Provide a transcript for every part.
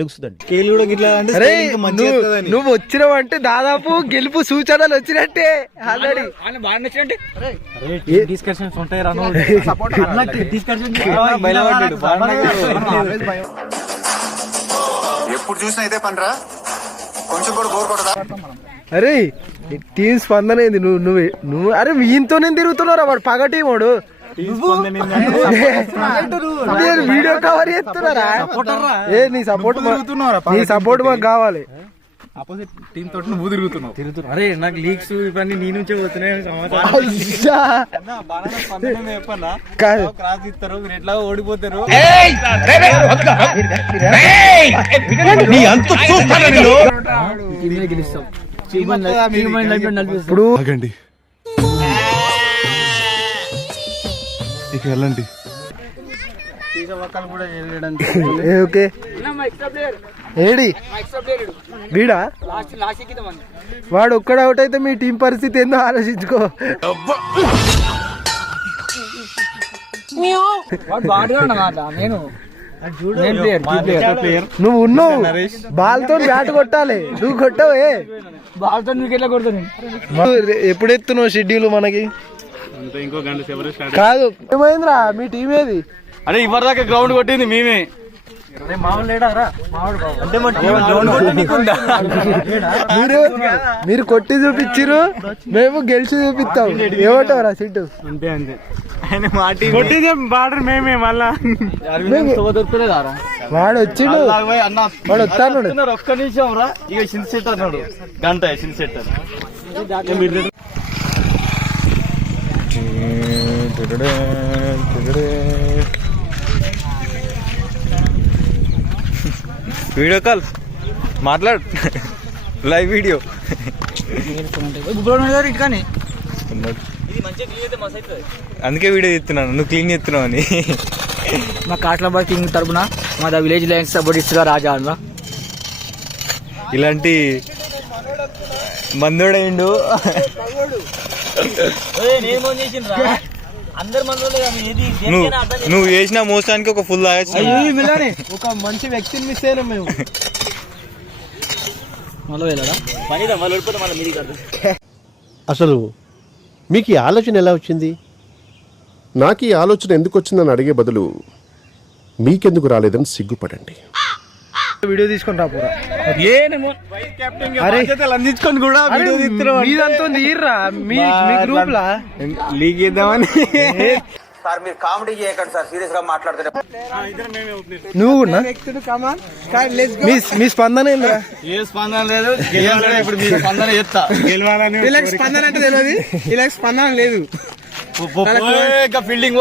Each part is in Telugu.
లెగుస్తుందండి. నువ్వు వచ్చినావు అంటే దాదాపు గెలుపు సూచనలు వచ్చినట్టే. ఆల్రెడీ డిస్కషన్స్ ఉంటాయి. ఎప్పుడు చూసినా అయితే పనిరా, కొంచెం కూడా బోర్ కొడదా? అరే టీం స్పందన ఏంది? నువ్వు అరే ఈయనతోనే తిరుగుతున్నారా? వాడు పగటి వాడు వీడియో కవర్ చేస్తున్నారా? ఏ నీ సపోర్ట్ మాకు కావాలి. ఆపోజిట్ టీం తోటి నువ్వు తిరుగుతున్నావు. అరే నాకు లీక్స్ ఇవన్నీ నీ నుంచే పోతున్నాయి క్రాస్ ఇస్తారు, మీరు ఎట్లా ఓడిపోతారు. ఇప్పుడు ఇక వెళ్ళండి. ఓకే ఏడి వీడా? వాడు ఒక్కడ అవుట్ అయితే మీ టీం పరిస్థితి ఏందో ఆలోచించుకో. నువ్వు ఉన్నావు, బాల్ తో బ్యాట్ కొట్టాలి. నువ్వు కొట్టావే బాల్ తో. నువ్వు ఎట్లా కొడతాను? ఎప్పుడు ఎత్తున్నావు షెడ్యూల్ మనకి? కాదు ఏమైందిరా మీ టీం ఏది? అరే ఇవ్వదాకా గ్రౌండ్ కొట్టింది మేమే. మీరు కొట్టి చూపించిరు, మేము గెలిచి చూపిస్తాం. ఏమంటారా సిట్టు? బార్డర్ మేమే. మళ్ళా వాడు వచ్చిండు, వాడు వస్తాను. ఒక్క నిమిషం రా. ఇక షిన్ సెట్ అన్నాడు, గంట షిన్ సెట్. వీడియో కాల్ మాట్లాడు, లైవ్ వీడియో. అందుకే వీడియో చెప్తున్నాను, నువ్వు క్లీన్ చేస్తున్నావు అని. మా కాట్లాబాద్ కింగ్ తరపున మా ద విలేజ్ లయన్స్ సపోర్ట్ ఇస్తుగా రాజా అన్న. ఇలాంటి మందోడైండు. నువ్వు చేసిన మోసానికి ఒక ఫుల్ ఒక మంచి వ్యక్తిని మిస్ అయినా మేము. అసలు మీకు ఈ ఆలోచన ఎలా వచ్చింది? నాకు ఈ ఆలోచన ఎందుకు వచ్చిందని అడిగే బదులు మీకెందుకు రాలేదని సిగ్గుపడండి. వీడియో తీసుకొని రాపోరా. అందించుకొని కూడా గ్రూప్ లా లీక్ చేద్దామని. సార్ మీరు కామెడీ చేయకండి సార్, సీరియస్ గా మాట్లాడుతున్నా. నువ్వు మీ స్పందన ఏందిరా? ఏ స్పందన లేదు. ఇప్పుడు మీ స్పందన చేస్తా. వీళ్ళకి స్పందన అంటే తెలియదు, వీళ్ళకి స్పందన లేదు. ఫీల్డింగ్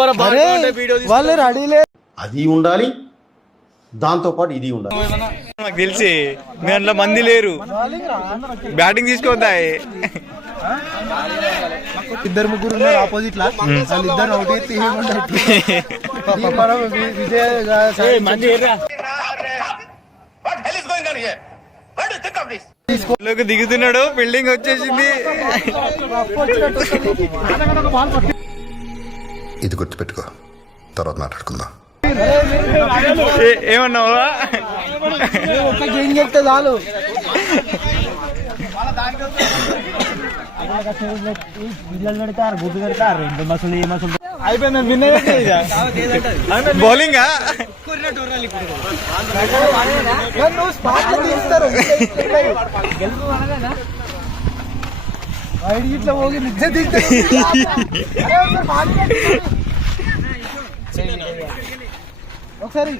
వాళ్ళు రెడీలే. అది ఉండాలి, దాంతో పాటు ఇది ఉండాలి. నాకు తెలిసి మీ అందులో మంది లేరు, బ్యాటింగ్ తీసుకోవద్దా? ఇద్దరు ముగ్గురు ఉన్నారు ఆపోజిట్ లా, వాళ్ళిద్దరు అవుట్ అయితే విజయ్ దిగుతున్నాడు, ఫీల్డింగ్ వచ్చేసింది. ఇది గుర్తుపెట్టుకో, తర్వాత మాట్లాడుకుందాం. ఏమన్నావా? చెప్తే చాలు. బౌలింగ్ ఇట్లా పోగి నిజం దిగుతా. ఒకసారి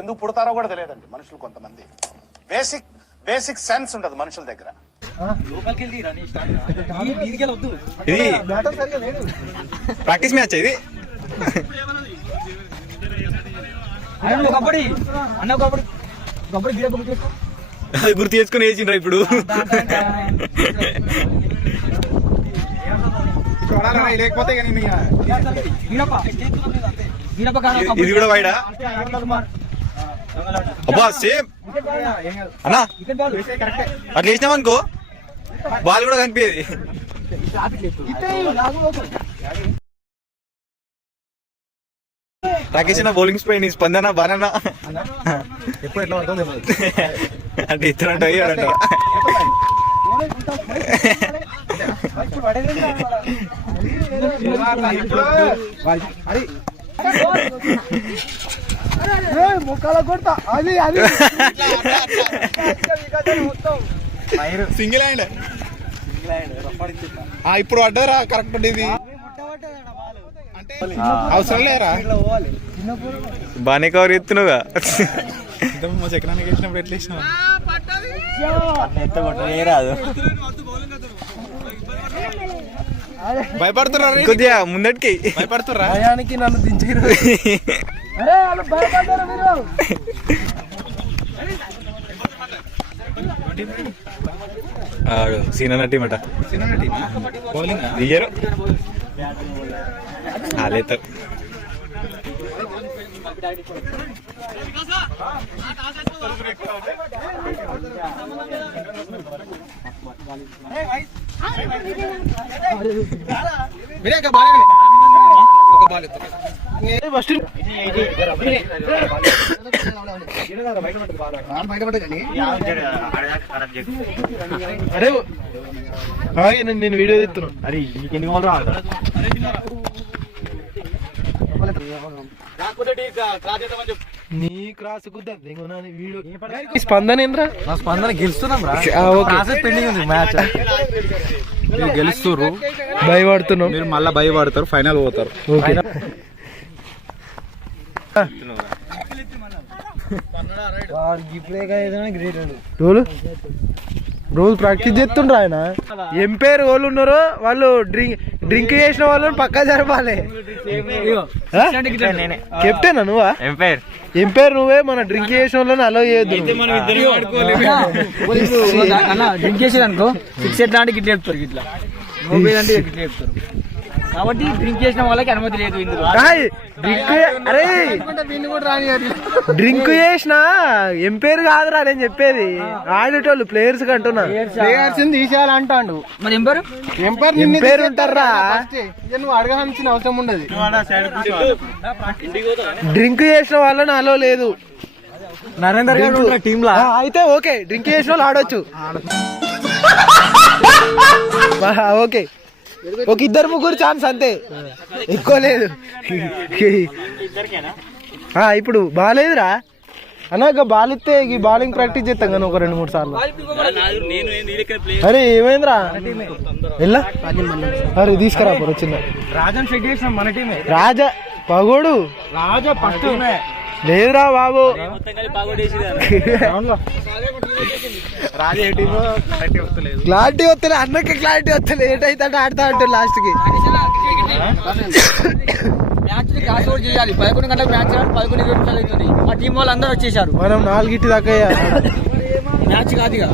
ఎందుకు పుడతారో కూడా తెలియదండి మనుషులు. కొంతమంది బేసిక్ సెన్స్ ఉండదు మనుషుల దగ్గర. ఇది ప్రాక్టీస్ మ్యాచ్. ఇది గుర్తు చేసుకుని వేసిండ్రా ఇప్పుడు. ఇది కూడా వైడా? అబ్బా సేమ్ అన్నా, అట్లా వేసినామనుకో బాల్ కూడా కనిపించేది. రాకేష్ నా బౌలింగ్ స్పైన్ స్పందన బానా ఎప్పుడు ఎట్లా పడుతుంది అంటే ఇతరంట అయ్యాడంట. ముక్కల కొడతా అది అది సింగిల్ హ్యాండ్ ఇప్పుడు పడ్డారా కరెక్ట్ ఉండేది అవసరం లేరా బానే కవర్ ఎత్తునుగా మా చక్రానికి వేసినప్పుడు ఎట్లా వేసినావు రాదు భయపడుతున్నారు కొద్దిగా ముందటికి భయపడుతురా భయానికి నన్ను దించారు. అరే వాళ్ళు భయపడ్డారు మీరు. సీనా టీమట దియ్యరు ఆలేతారు. అరే నేను వీడియో తీస్తున్నా. అరే నీకెందుకు వాళ్ళు నీ క్రాస్ స్పందన ఏంద్రా? నా స్పందన గెలుస్తున్నాం రా. పెండింగ్ ఉంది మ్యాచ్. మీరు గెలుస్తున్నారు, భయపడుతున్నాం. మీరు మళ్ళీ భయపడతారు, ఫైనల్ పోతారు. ఓకే రోజు ప్రాక్టీస్ చేస్తుండ్రు ఆయన. ఎంపైర్ వాళ్ళు ఉన్నారు, వాళ్ళు డ్రింక్ చేసిన వాళ్ళని పక్కా జరపాలి. కెప్టెనా నువ్వా? ఎంపైర్ నువ్వే. మన డ్రింక్ చేసిన వాళ్ళని అలో చేయొద్దు. డ్రింక్ చేసేది అనుకో సిక్స్ ఎట్లాంటి గిట్ల చెప్తారు, గిట్లా నోబేల్ అంటే గిట్ల చెప్తారు. కాబట్టి డ్రింక్ చేసిన వాళ్ళకి అనుమతి లేదు ఇందులో. అరే డ్రింక్ చేసిన ఎంపైర్ కాదురా నేను చెప్పేది, ఆడేటోళ్ళు ప్లేయర్స్ కంటున్నా. ప్లేయర్స్ తీసేయాలంటాడు. మరి ఎంపైర్ ఎంపైర్ ఉంటారా? నువ్వు అడగాల్సిన అవసరం ఉండదు. డ్రింక్ చేసిన వాళ్ళని అలో లేదు. నరేందర్ గారు టీమ్ లా అయితే ఓకే, డ్రింక్ చేసిన వాళ్ళు ఆడొచ్చు. ఓకే, ఒక ఇద్దరు ముగ్గురు ఛాన్స్ అంతే, ఎక్కువ లేదు. ఇప్పుడు బాగాలేదురా అన్నాక బాల్ ఇస్తే ఈ బౌలింగ్ ప్రాక్టీస్ చేస్తాం కానీ ఒక 2-3 సార్లు. అరే ఏమైందిరా? ఎలా అరే తీసుకురా వచ్చిందా? రాజన్ సెట్ చేసిన మన టీమే. రాజా పగోడు రాజా ఫస్ట్ లేదురా బాబు. క్లారిటీ వస్తలే అన్నకి, క్లారిటీ వస్తలే. ఏటైతే ఆడతా ఉంటాడు లాస్ట్ కి. మ్యాచ్ క్యాష్ అవుట్ చేయాలి. 11 గంటలకు మ్యాచ్ 11 నిమిషాలు అవుతుంది. మా టీం వాళ్ళు అందరూ వచ్చేసారు. మనం 4 దాకా మ్యాచ్ కాదు ఇక.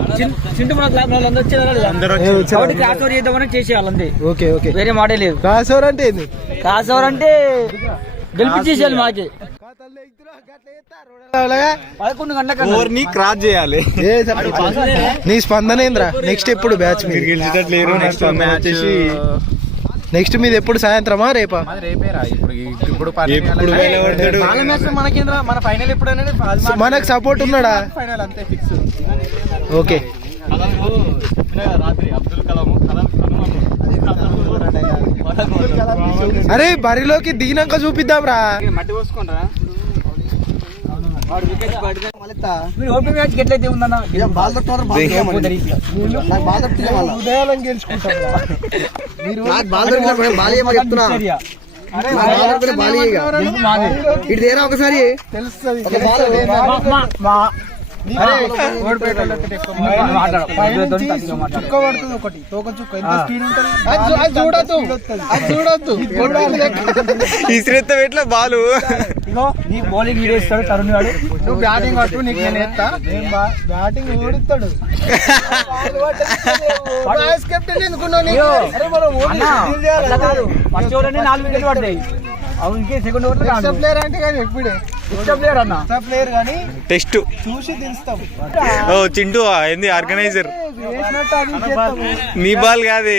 చింటూ మన క్లాబ్ వాళ్ళందరూ వచ్చేవాళ్ళు కాబట్టి క్యాష్ అవుట్ చేద్దామని చేసేయాలి అంతే. ఓకే ఓకే, వేరే మాటే లేదు. క్రాస్ ఓవర్ అంటే ఏంది? క్యాష్ ఓవర్ అంటే గెలిపించేసేయాలి మాకే. 11 గంటలకు క్రాస్ చేయాలి. నీ స్పందన ఏంద్రా? నెక్స్ట్ ఎప్పుడు బ్యాచ్? మీరు గెలిచేటట్లేరు. నెక్స్ట్ మీది ఎప్పుడు, సాయంత్రమా రేపా? మనకేంద్రా మన ఫైనల్ ఎప్పుడు అనేది మనకు సపోర్ట్ ఉన్నాడా? ఫైనల్ అంతే ఫిక్స్. ఓకే అరే బరిలోకి దిగినాక చూపిద్దాం రా. మట్టి పోసుకోండి. ఓపెన్ మ్యాచ్ ఎట్లయితే ఉందన్న ఉదయాలను గెలుచుకుంటాం. ఒకసారి చుక్క పడుతుంది ఒకటి, తోక చుక్క. ఎంత స్పీడ్ ఉంటుంది చూడొద్దు. ఎట్లా బాలు ఇగో నీ బౌలింగ్ వీడియో ఇస్తాడు తరుణ్ గారు. నువ్వు బ్యాటింగ్ పట్టు, నీకు నేను ఎత్తా. బ్యాటింగ్ ఓడిస్తాడు. కెప్టెన్ ఎందుకున్నావు? ఫస్ట్ ఓవర్ 4 వికెట్లు పడతాయి. అవును, సెకండ్ ఓవర్ ప్లేయర్ అంటే కానీ ఎప్పుడే ప్లేయర్ అన్న ప్లేయర్ కానీ టెస్ట్ చూసి తెలుస్తాం. ఓ చింటూ ఏంది ఆర్గనైజర్ వేసినట్టు అది చేస్తాము. నీ బాల్ కాదే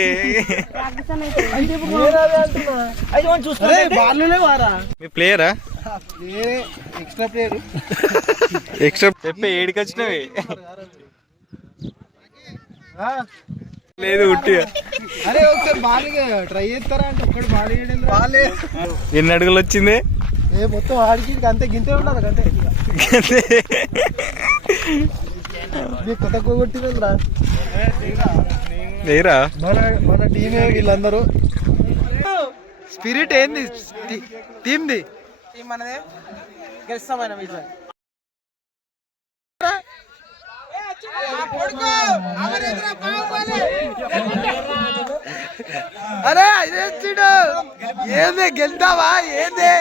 అరే బాల్లులే వారా మీ ప్లేయరా ఎక్స్ట్రా ప్లేయర్. ఎక్స్ట్రా చెప్పే ఏడికి వచ్చినవి లేదు ఉట్టిగా. అరే ఒకసారి బాలింగ్ ట్రై చేస్తారా అంటే ఒక్కడు బాలింగ్ బాలే ఎన్ని అడుగులు వచ్చింది ఏ మొత్తం ఆడికి అంతే గింతే ఉండదు అంతే. కొత్త కొట్టిందిరా లేరా మన టీమే వీళ్ళందరూ. స్పిరిట్ ఏంది టీమ్ది మనదే గెలుస్తామైన విజయ్. అరే అదే చూడు ఏంది గెలుతావా ఏంది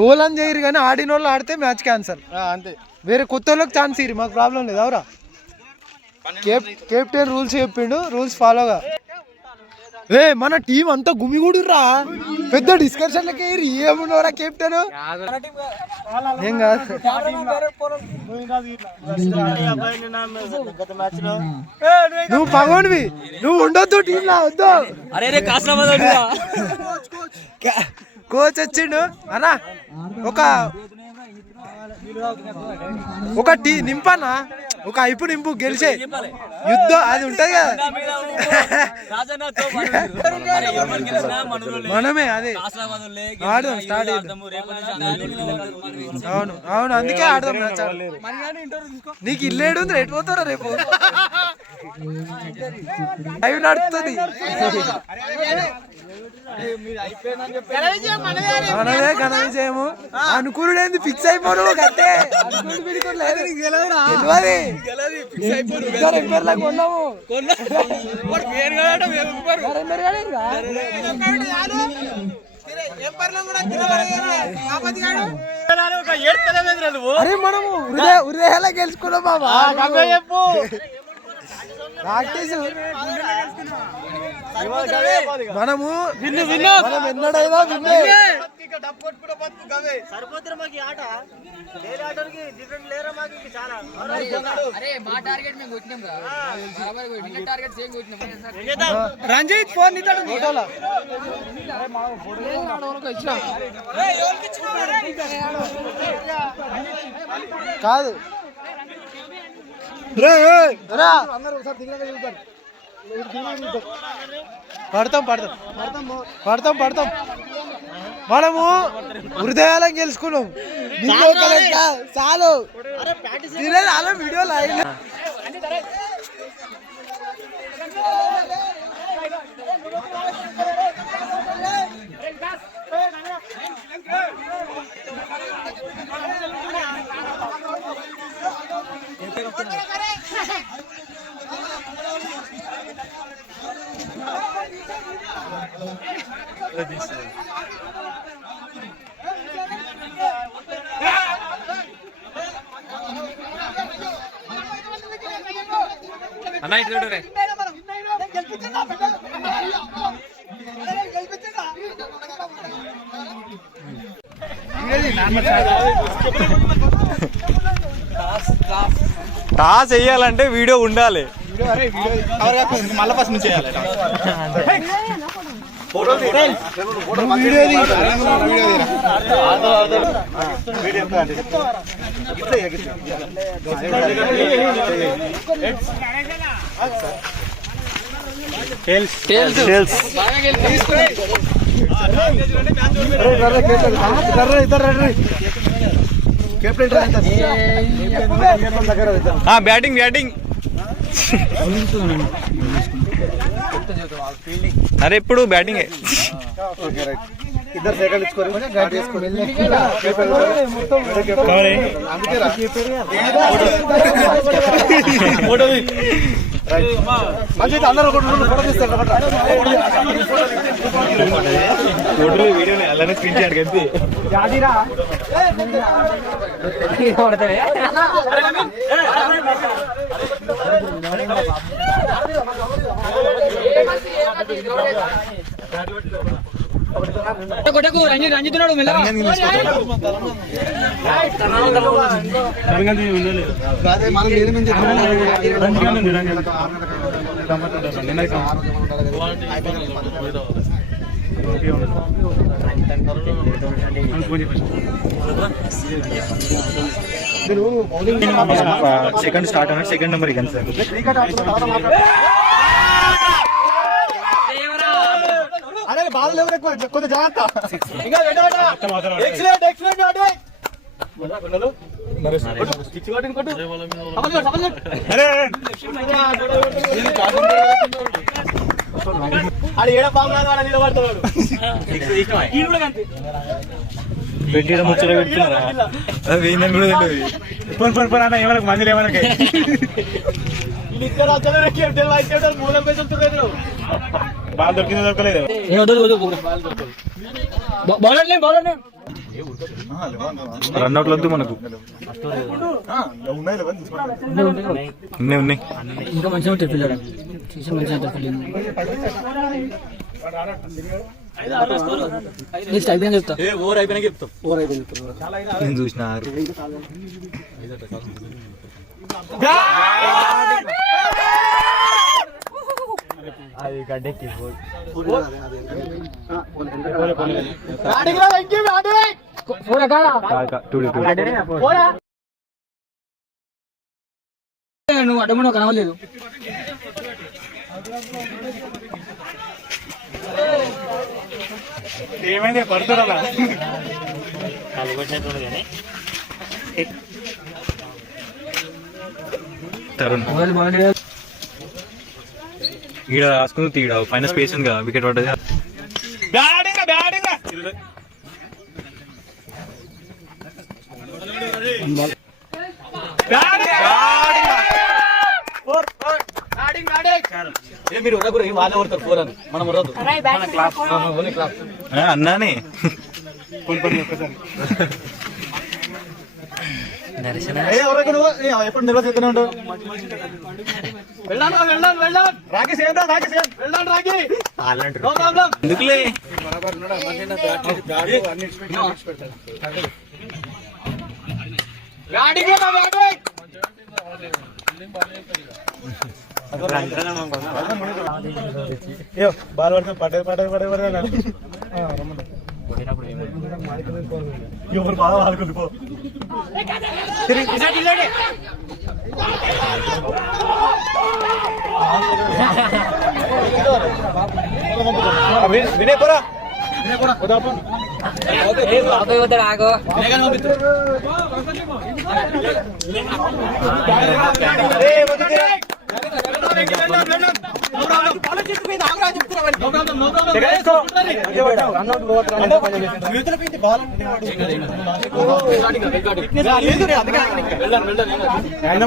ఎవరని చేయరు కానీ ఆడిన వాళ్ళు ఆడితే మ్యాచ్ క్యాన్సల్ అంతే. వేరే కొత్త వాళ్ళకి ఛాన్స్ ఇరు, మాకు ప్రాబ్లం లేదు. ఎవరా కెప్టెన్ రూల్స్ చెప్పిండు, రూల్స్ ఫాలోగా. ఏ మన టీం అంతా గుమిగూడురా, పెద్ద డిస్కషన్లకి ఏమున్నారా కెప్టెన్ ఏం కాదు. నువ్వు పగోనివి, నువ్వు ఉండొద్దు టీంలో వద్దు. కోచ్ వచ్చిండు అన్నా ఒక టీ నింపన్నా, ఒక అయిపు నింపు గెలిచే యుద్ధం అది ఉంటది కదా. మనమే అదే ఆడదాం స్టార్ట్ చేద్దాం. అవును అవును అందుకే ఆడదాం. నీకు ఇల్లేడు రేటు పోతారా రేపు అవి నడుస్తుంది. మనదే ఘన విజయము. అనుకునేది ఫిక్స్ అయిపోను కట్టే అరే మనము హృదయాల గెలుచుకున్నాం బాబా. ప్రాక్టీస్ మనము మనం ఎన్నడైనా విన్నే. రంజిత్ ఫోన్ కాదు పడతాం పడతాం పడతాం పడతాం. మనము హృదయాలను గెలుచుకున్నాం. చాలు అలా వీడియోలు అయినా అన్నా ఇటు చూడు రే. టాస్ వేయాలంటే వీడియో ఉండాలి. మళ్ళీ ఫస్ట్ నుంచి చేయాలి. బ్యాటింగ్ బ్యాటింగ్ అరే ఇప్పుడు బ్యాటింగే. ఇద్దరు సెకండ్ ఇచ్చుకోరు. వీడియోని అలానే స్క్రీన్ షాట్ కలిపి కొట్టకు రంజితున్నాడు మెల్లగా సెకండ్ స్టార్ట్ అన్న సెకండ్ నెంబర్ ఇక సార్ అరే బాల్ లేవు కొంచెం జాగ్రత్త ఎక్సలెంట్ ఎక్సలెంట్ అది ఏడ బాల్ రాదు నిలబడతాడు పెట్టిన ముచ్చట పెడుతున్నారా అది వేయిందని కూడా తెలియదు పని అన్న ఏమనకు మంది ఏమనకే మూలం పేరు బాగా దొరికిందో దొరకలేదు రన్అట్లు వద్దు మనకు ఉన్నాయి ఇంకా మంచిగా ఉంటుంది పిల్లలు మంచిగా నెక్స్ట్ అయిపోయినా చెప్తా నేను చూసిన అది గడ్డెక్కి నువ్వు అడ్డమో కనవలేదు ఏమైంది పడుతున్నా తరుణ్ ఈడ రాసుకుని తీడ పైన స్పేస్ ఉంది కదా వికెట్ పడ్డది మీరు వాళ్ళే కొడతారు ఫోర్ అని మనం అన్నానే ఎప్పుడు నిర్వహిస్తూనే ఉంటావు రాకి సేమ్ వెళ్ళండి రాకి ఎందుకులే బాల్ పడతాం పడే ఎవరు బాగా ఆడుకుంది పో వినయ్ పోరా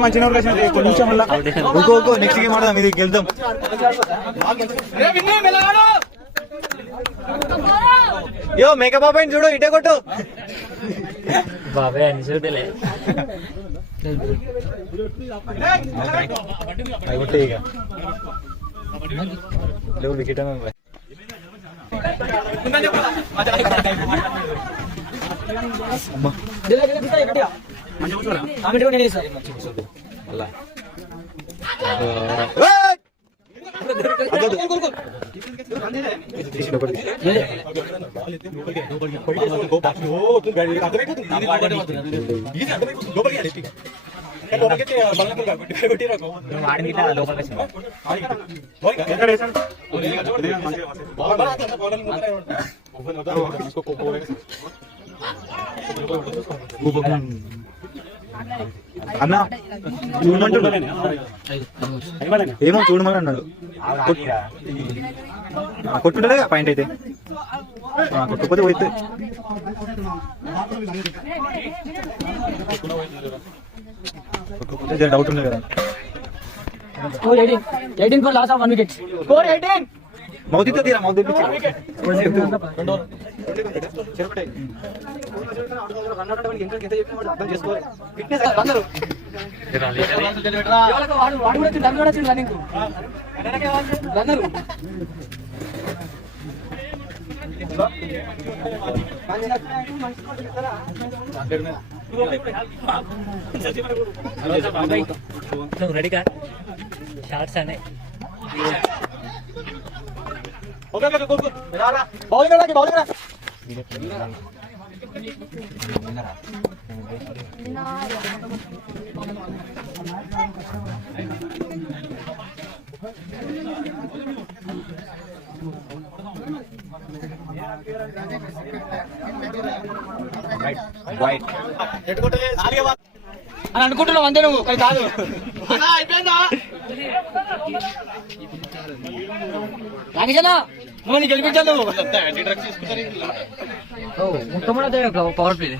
మంచిగా కొంచెం నెక్స్ట్ గేమ్ ఆడదాం ఇది గెలుద్దాం యో మేకప్ బాబాయ్ చూడు ఇటే కొట్టు బాబాయ్ అని చూడలే అయిపోతే ఇక లేవు వికెట్ అన్నా ఏమో చూడమని అన్నాడు కొట్టుంటే పాయింట్ అయితే కొట్టకపోతే పోయితే కొట్టకపోతే డౌట్ ఉంది కదా మౌత్ తీరా మౌత్ రెడీగా షార్ట్స్ అనే అని అనుకుంటున్నావు అంతే నువ్వు కానీ కాదు నాకేనా నువ్వు నీకు గెలిపించాను పవర్ ప్లే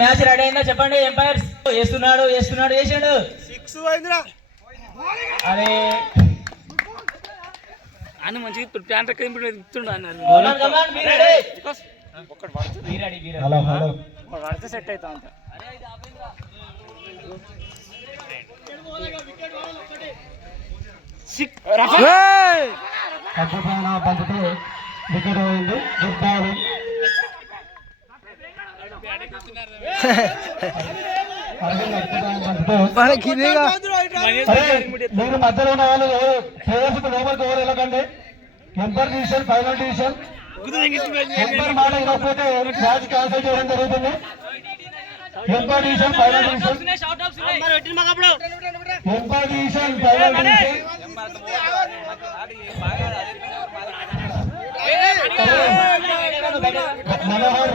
మ్యాచ్ రెడీ అయిందా చెప్పండి. ఎంపైర్స్ వేస్తున్నాడు వేసాడు. అరే అని మంచిగా ప్యాంట్ సెట్ అవుతా అంత. వికెట్ పోయింది. Good ball. మీరు మధ్యలో ఉన్న వాళ్ళు ప్లేయర్స్ లోపలికి ఎవరు వెళ్ళకండి. Umpire decision final decision. Umpire మాట ఇవ్వకపోతే మ్యాచ్ క్యాన్సిల్ చేయడం జరుగుతుంది. Umpire decision final decision. Umpire decision final decision. Manohar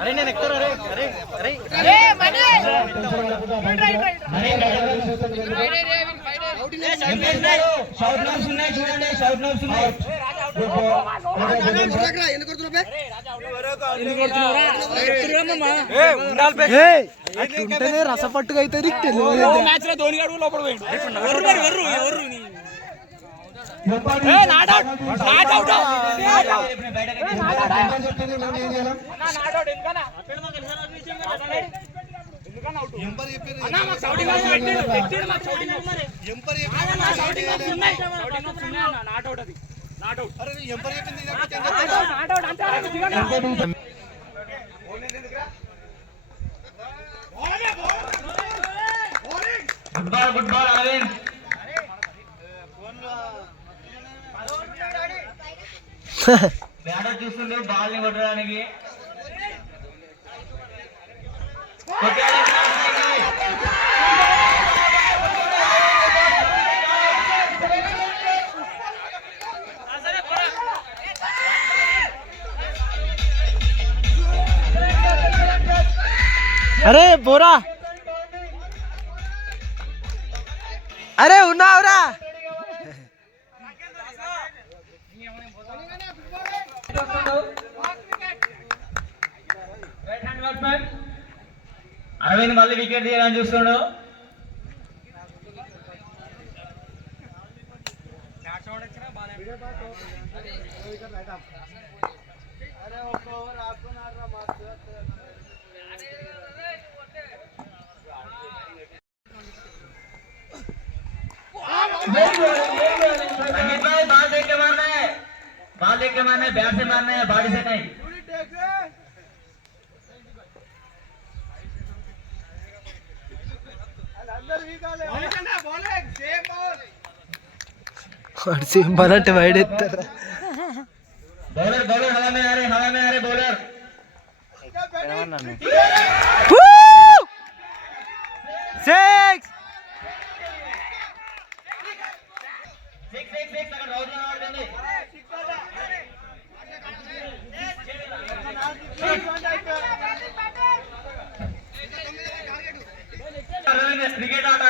అరే నేను ఎక్కుతారు. అట్లుంటేనే రసపట్టుగా అయితే ధోని గారు లోపల గుడ్ బాల్ అరవింద్. బ్యాటర్ చూస్తుండే బాల్ ని కొట్టడానికి. అరే బోరా, అరే ఉన్నావురా. అరవింద్ మళ్ళీ వికెట్ తీయాలని చూస్తున్నాడు. बाल देख के मारना है, बैट से मारना है, बॉडी से नहीं. సేమ్ బాల్ అంటే వైడ్ ఎత్తారు. बॉलर हवा में आ रहे बॉलर. सिक्स अगर राउंड में आउट करने క్రికెట్ ఆట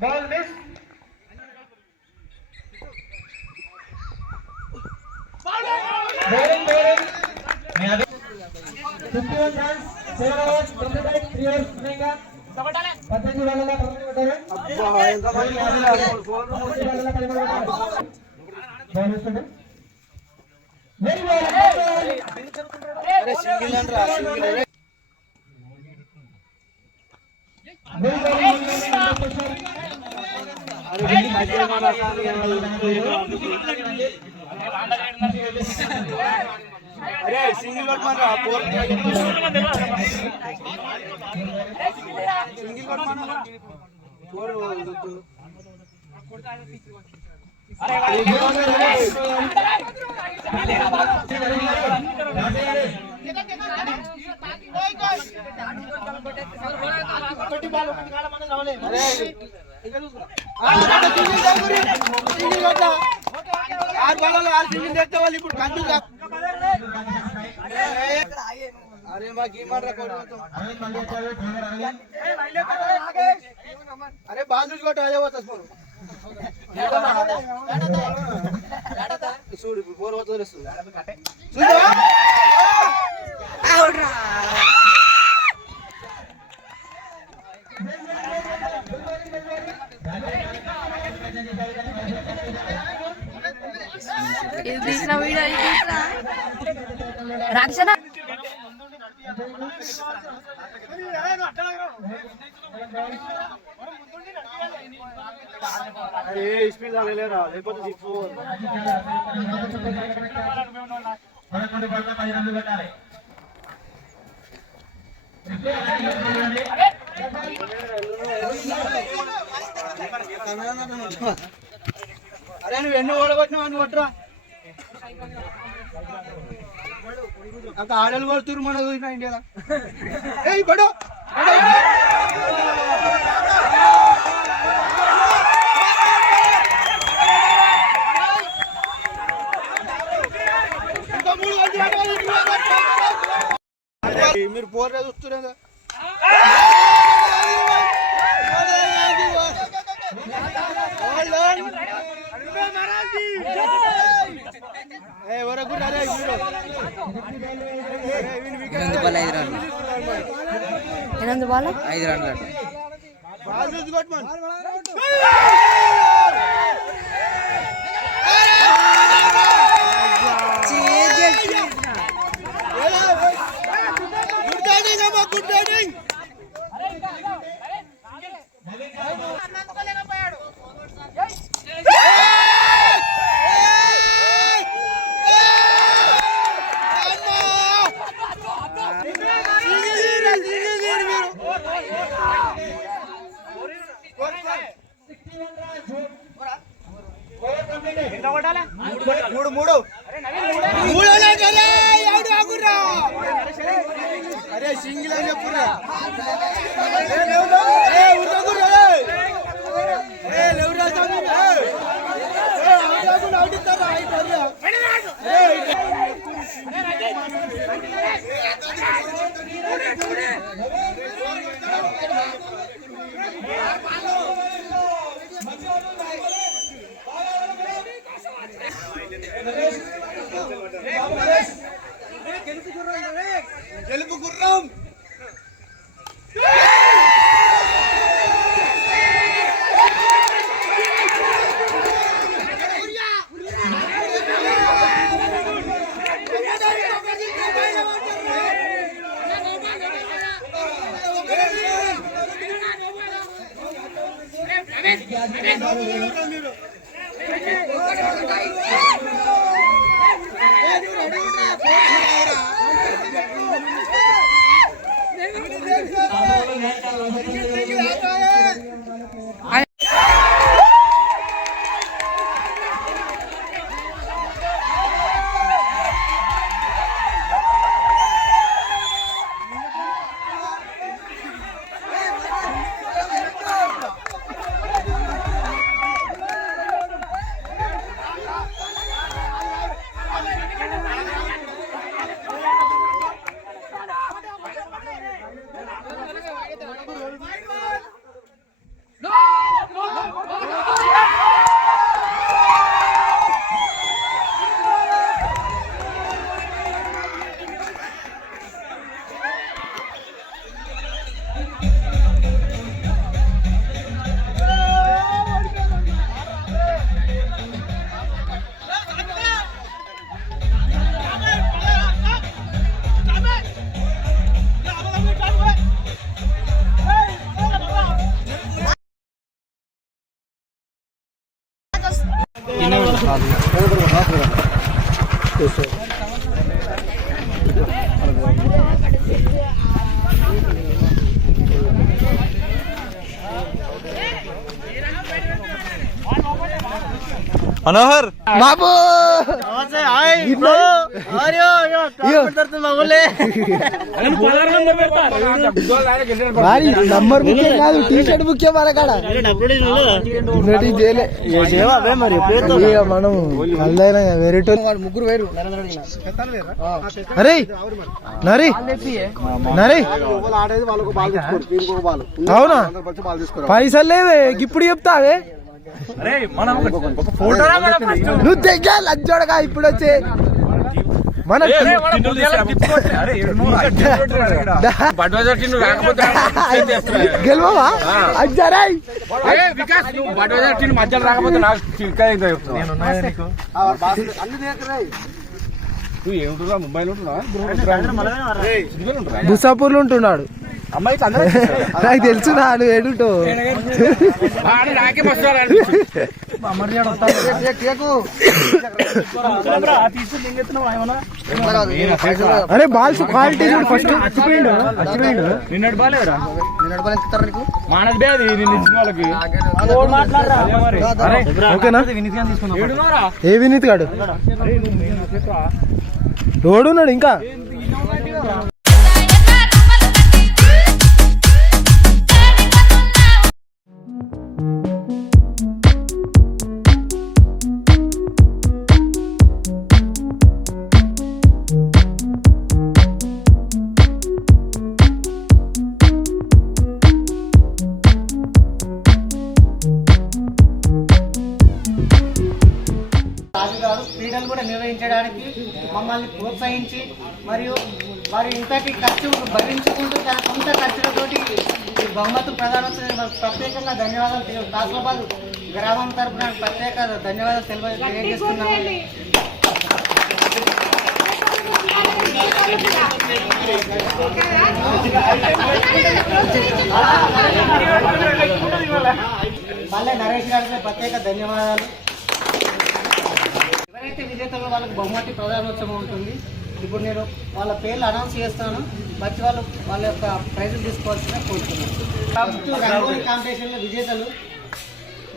బాల్ మిస్ అరే సింగిల్ కొట్టమని సింగిల్ కొట్టమని ఇప్పుడు కంట్రోల్ అరే మాకు అరే బాగా చూసుకోవటం అదే పోతుంది చూడు ఇప్పుడు ఫోర్ పోతుంది ఇది తీసిన వీడియో ఇది తీసిన రాక్షణ స్పీడ్ రాలేరా లేకపోతే అరే నువ్వు ఎన్ని ఓడగొట్టినావు అని కొట్టరా అంత ఆడలు కొడుతురు మన చూసిన ఇండియాలో పడు మీరు పోరే చూస్తున్నారు ఎనిమిది బాల్ 5 రన్లు గుడ్ బ్యాటింగ్ మూడు మూడు అరే సింగిల్ అని చెప్పురా గెలుపు గుర్రం మనోహర్ బాబు నంబర్ ముఖ్యం కాదు, టీ షర్ట్ ముఖ్యం మన కాడ. మరి మనం కలదైనా వేరే ముగ్గురు వేరు. అరే నరి నరి అవునా పైసలు లేవే ఇప్పుడు చెప్తా అదే నువ్వు దగ్గర లంచోడగా ఇప్పుడు వచ్చే మన గెలవా అజ్జారా మధ్యలో రాకపోతే నాకు ఏముంటున్నా ముంబైలో ఉంటున్నా బుసాపూర్లో ఉంటున్నాడు. అమ్మాయి నాకు తెలుసు నాడు ఏడుంటో నాకే అరే బాల్స్ క్వాలిటీ చూడు ఫస్ట్. నిన్నటి బాలేరా మానది బే అది నిన్న ఇచ్చిన వాళ్ళకి ఓకేనా? ఏ వినీత్ గాడు రోడ్డున్నాడు ఇంకా. రాజుగారు క్రీడలు కూడా నిర్వహించడానికి మమ్మల్ని ప్రోత్సహించి మరియు వారి ఇంతటి ఖర్చు భరించుకుంటూ తన సొంత ఖర్చులతోటి ఈ బహుమతు ప్రధానోత్సవం ప్రత్యేకంగా ధన్యవాదాలు కాసులాబాద్ గ్రామం తరఫున ప్రత్యేక ధన్యవాదాలు తెలియజేస్తున్నాము. మళ్ళీ నరేష్ గారికి ప్రత్యేక ధన్యవాదాలు. ఎవరైతే విజేతలో వాళ్ళకి బహుమతి ప్రధానోత్సవం ఉంటుంది. ఇప్పుడు నేను వాళ్ళ పేర్లు అనౌన్స్ చేస్తాను, వచ్చి వాళ్ళు వాళ్ళ యొక్క ప్రైజులు తీసుకోవాల్సిన కోరుతున్నాను. రంగోలీ కాంపిటీషన్లో విజేతలు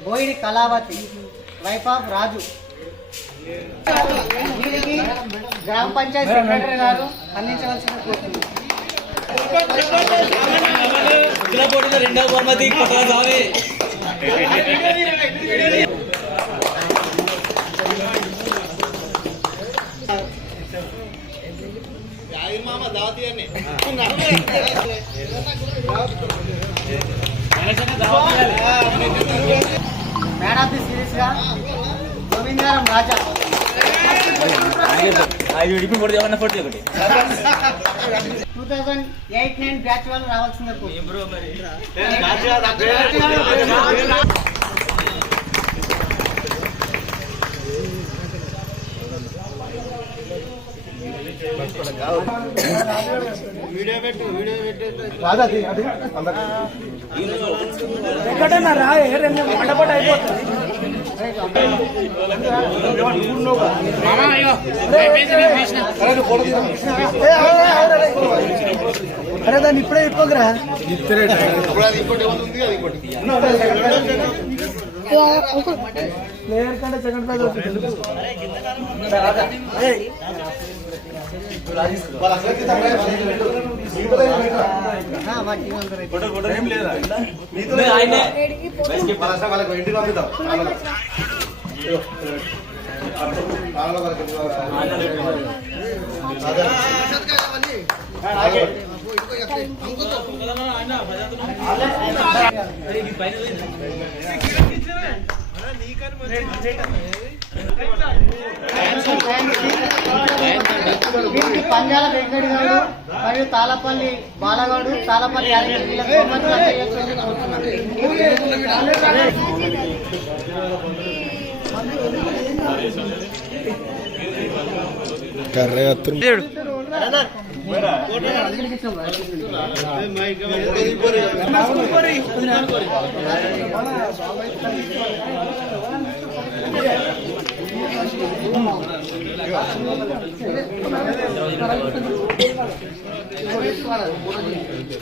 బోయిడి కళావతి, వైఫ్ ఆఫ్ రాజు. వీరికి గ్రామ పంచాయతీ సెక్రటరీ గారు అందించవలసిన కోరుతున్నాను. రెండవ బహుమతి మ్యాన్ ఆఫ్ ది సిరీస్ గా గోవిందరాం రాజా. 2008-9 బ్యాచ్ వాళ్ళు రావాల్సిందే. అరే దాన్ని ఇప్పుడే ఇప్పగరా ప్లేయర్ కంటే సెకండ్ ప్రైజ్ వస్తుంది. పంజాల వెంకటి గారు మరియు తాళపల్లి బాలగాడు, తాళపల్లి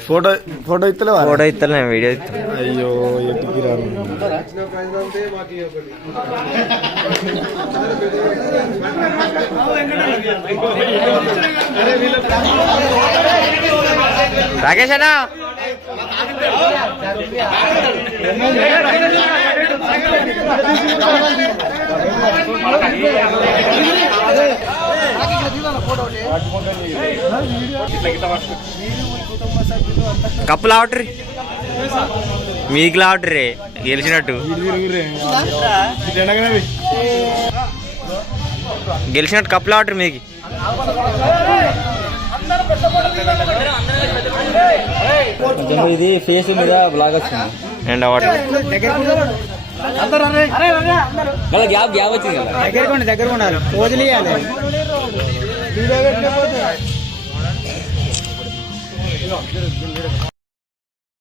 ఫోటో ఫోటో ఇస్తలేవా? ఫోటో ఇస్తలే వీడియో ఇస్తా. అయ్యో ఎట్టుకి రాను. రాకేష్ అన్న కప్పు లావట్రీ మీకు లావట్రీ గెలిచినట్టు గెలిచినట్టు కప్పు లావట్రీ మీకు. ఇది ఫేస్ మీద బ్లాగ్ వచ్చింది అండ్ వాటర్ మళ్ళీ గ్యాప్ వచ్చింది కదా. దగ్గర ఉండాలి వదిలేయాలి.